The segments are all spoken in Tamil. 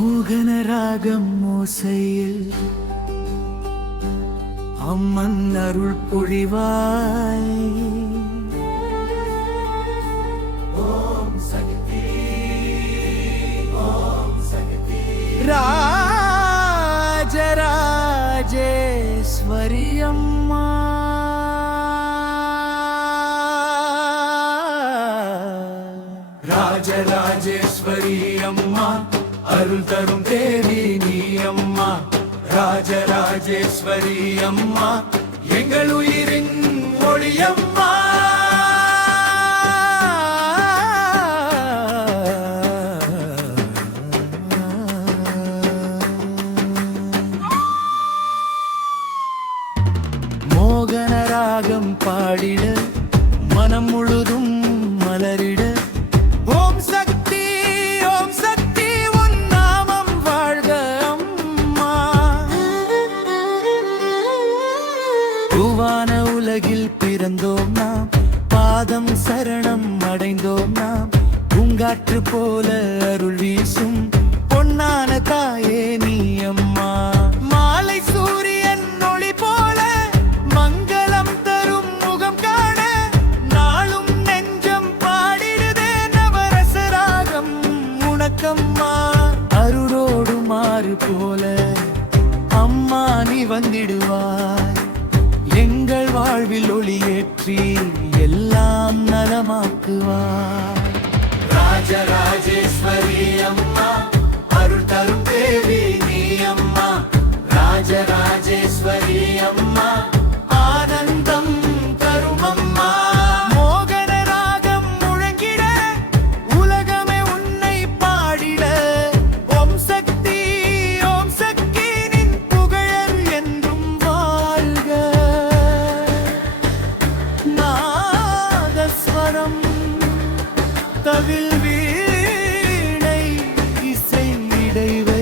மோகன ராகம் ஓசையில் அம்மன் அருள் பொழிவாய். ஓம் சக்தி ஓம் சக்தி. ராஜராஜேஸ்வரி அம்மா ராஜராஜேஸ்வரி அம்மா அருள் தரும் தேவி நீ அம்மா. ராஜராஜேஸ்வரி அம்மா எங்கள் உயிரின் ஒளியம்மா. மோகன ராகம் பாடிட மனம் முழுதும் மலரிட. ஓம் சக்தி ஓம் சக்தி உன் நாமம் வாழ்க அம்மா. பூவான உலகில் பிறந்தோம் நாம், பாதம் சரணம் அடைந்தோம் நாம். பூங்காற்று போல அருள் வீசும் பொன்னான தாயே நீ அம்மா. மாலை சூரியன் ஒளி போல மங்களம் தரும் முகம் காண நாளும் நெஞ்சம் பாடிடுதே நவரசராகம் உனக்கம்மா. அருளோடு மாறு போல அம்மா நீ வந்திடுவாய். எங்கள் வாழ்வில் ஒளியேற்றி எல்லாம் நலமாக்குவாய். ராஜராஜேஸ்வரி அம்மா அருள் தரும் தேவி நீ அம்மா. ராஜராஜேஸ்வரி அம்மா ஆனந்தம் தரும் அம்மா. மோகன ராகம் முழங்கிட உலகமே உன்னை பாடிட. ஓம் சக்தி ஓம் சக்தி நின் புகழ் என்றும் வாழ்க. நாதஸ்வரம் தவில் வீணை இசை இடைவே.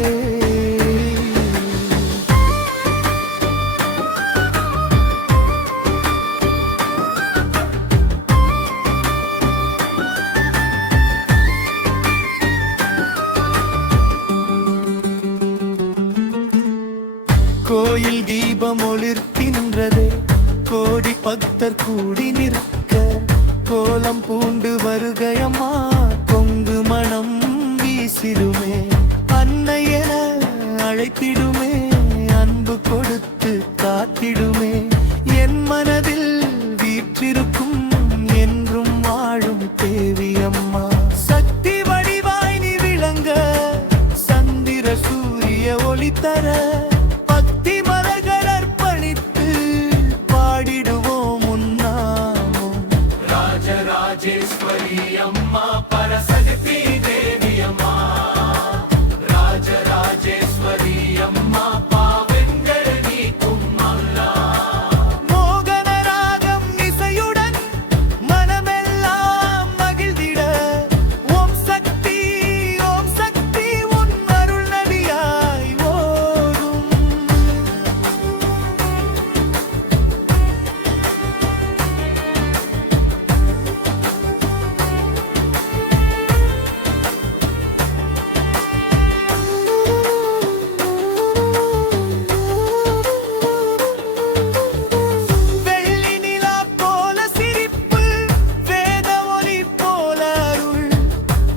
கோயில் தீபம் ஒளிர்க்கின்றதே, கோடி பக்தர் கூடி நிற்க. கோலம் பூண்டு வருகையம்மா கொங்கு மணம் வீசிடுமே. அன்னை என அழைத்திடுமே, அன்பு கொடுத்து காத்திடுமே. என் மனதில் வீற்றிருக்கும் என்றும் வாழும் தேவி அம்மா. சக்தி வடிவாய் நீ விளங்க, சந்திர சூரிய ஒளி தர. பக்தி மலர்கள் அர்ப்பணித்து பாடிடுவோம் உன்னாமம். ராஜராஜேஸ்வரி அம்மா பரசக்தி தேவி அம்மா. ராஜராஜேஸ்வரி அம்மா பாவங்கள் நீக்கும் அல்லா. மோகன ராகம் இசையுடன் மனமெல்லாம் மகிழ்ந்திட. ஓம் சக்தி உன் அருள் நதியாய் ஓடும். வெள்ளி நிலா போல சிரிப்பு, வேத ஒலி போல அருள்.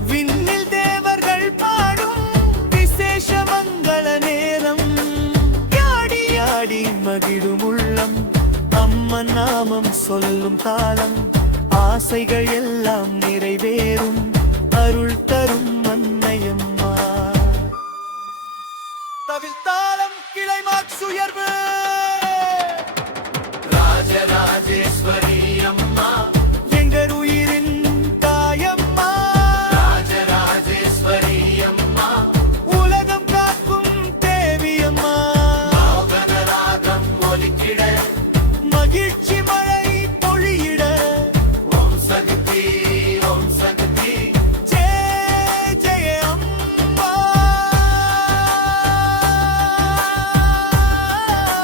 விண்ணில் தேவர்கள் பாடும் விசேஷ மங்கள நேரம். யாடி யாடி மகிழும் உள்ளம், அம்மன் நாமம் சொல்லும் தாளம். ஆசைகள் எல்லாம் நிறைவேறும், அருள் தரும் அன்னையம்மா. தவில் தாளம் கிளை மார்க்ஸ் உயர்வு. ராஜராஜேஸ்வரி அம்மா எங்கள் உயிரின் தாயம்மா. ராஜராஜேஸ்வரி அம்மா உலகம் காக்கும் தேவி அம்மா. மோகன ராகம் ஒலிக்கிட, மகிழ்ச்சி மழை பொழியிட. ஓம் சக்தி ஜெய ஜெய அம்மா. 啊。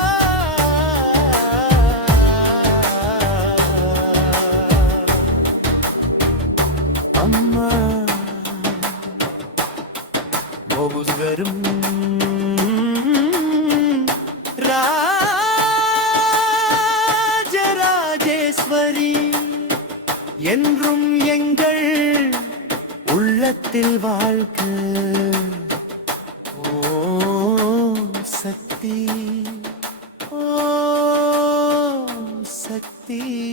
ஒவ்வொருவரும் ராஜராஜேஸ்வரி என்றும் எங்கள் உள்ளத்தில் வாழ்க. ஓம் சக்தி, ஓம் சக்தி.